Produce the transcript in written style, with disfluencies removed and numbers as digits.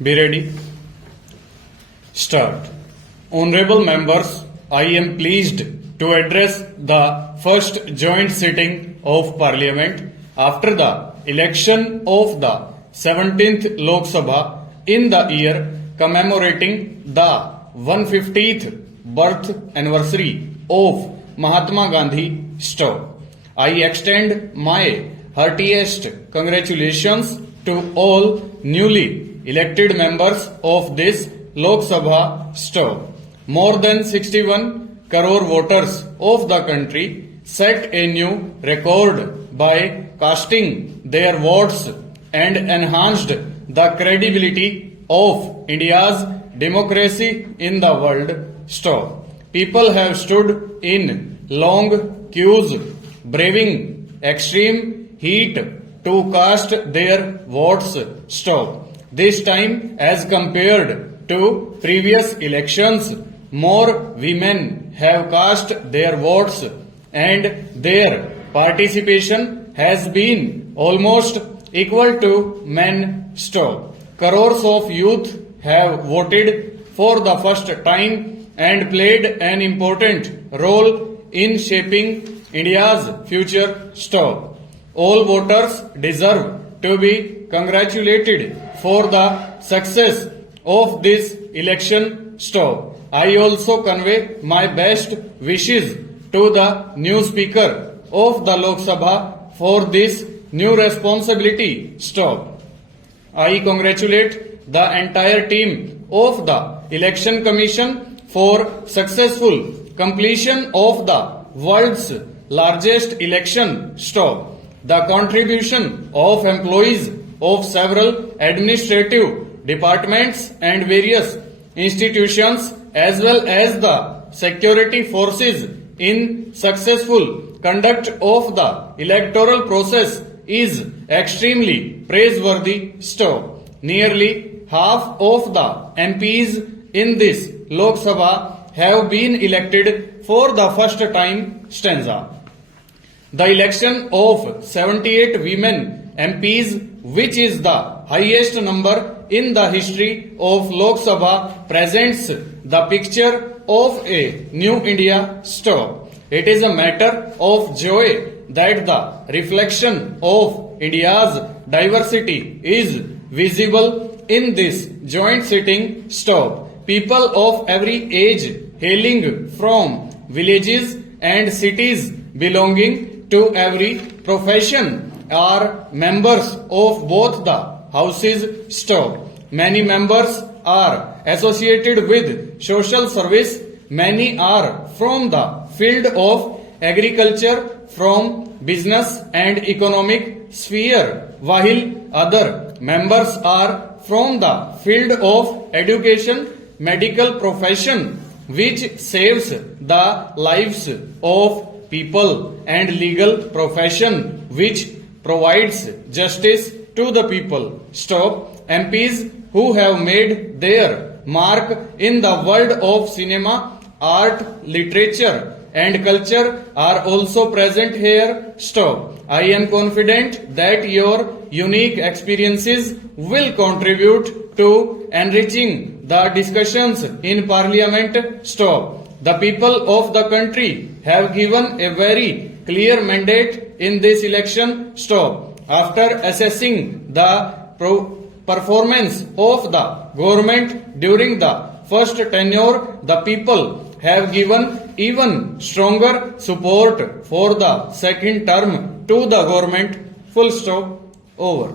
Be ready. Start. Honorable members, I am pleased to address the first joint sitting of Parliament after the election of the 17th Lok Sabha in the year commemorating the 150th birth anniversary of Mahatma Gandhi Stove. I extend my heartiest congratulations to all newly elected members of this Lok Sabha Stove. More than 61 crore voters of the country set a new record by casting their votes and enhanced the credibility of India's democracy in the world. Stove. People have stood in long queues, braving extreme heat to cast their votes. Stove. This time, as compared to previous elections, more women have cast their votes and their participation has been almost equal to men. Stove. Crores of youth have voted for the first time and played an important role in shaping India's future. Stove. All voters deserve to be congratulated for the success of this election. Stove. I also convey my best wishes to the new Speaker of the Lok Sabha for this new responsibility. Stove. I congratulate the entire team of the Election Commission for successful completion of the world's largest election. Stove. The contribution of employees of several administrative departments and various institutions as well as the security forces in successful conduct of the electoral process is extremely praiseworthy. Stove. Nearly half of the MPs in this Lok Sabha have been elected for the first time. Stanza. The election of 78 women MPs, which is the highest number in the history of Lok Sabha, presents the picture of a new India. Stove. It is a matter of joy that the reflection of India's diversity is visible in this joint sitting. Stove. People of every age hailing from villages and cities belonging to every profession are members of both the houses. Stove. Many members are associated with social service. Many are from the field of agriculture, from business and economic sphere, while other members are from the field of education, medical profession, which saves the lives of people, and legal profession, which provides justice to the people. Stove. MPs who have made their mark in the world of cinema, art, literature and culture are also present here. Stove. I am confident that your unique experiences will contribute to enriching the discussions in Parliament. Stove. The people of the country have given a very clear mandate in this election. Stove. After assessing the performance of the government during the first tenure, the people have given even stronger support for the second term to the government. Full stop. Over.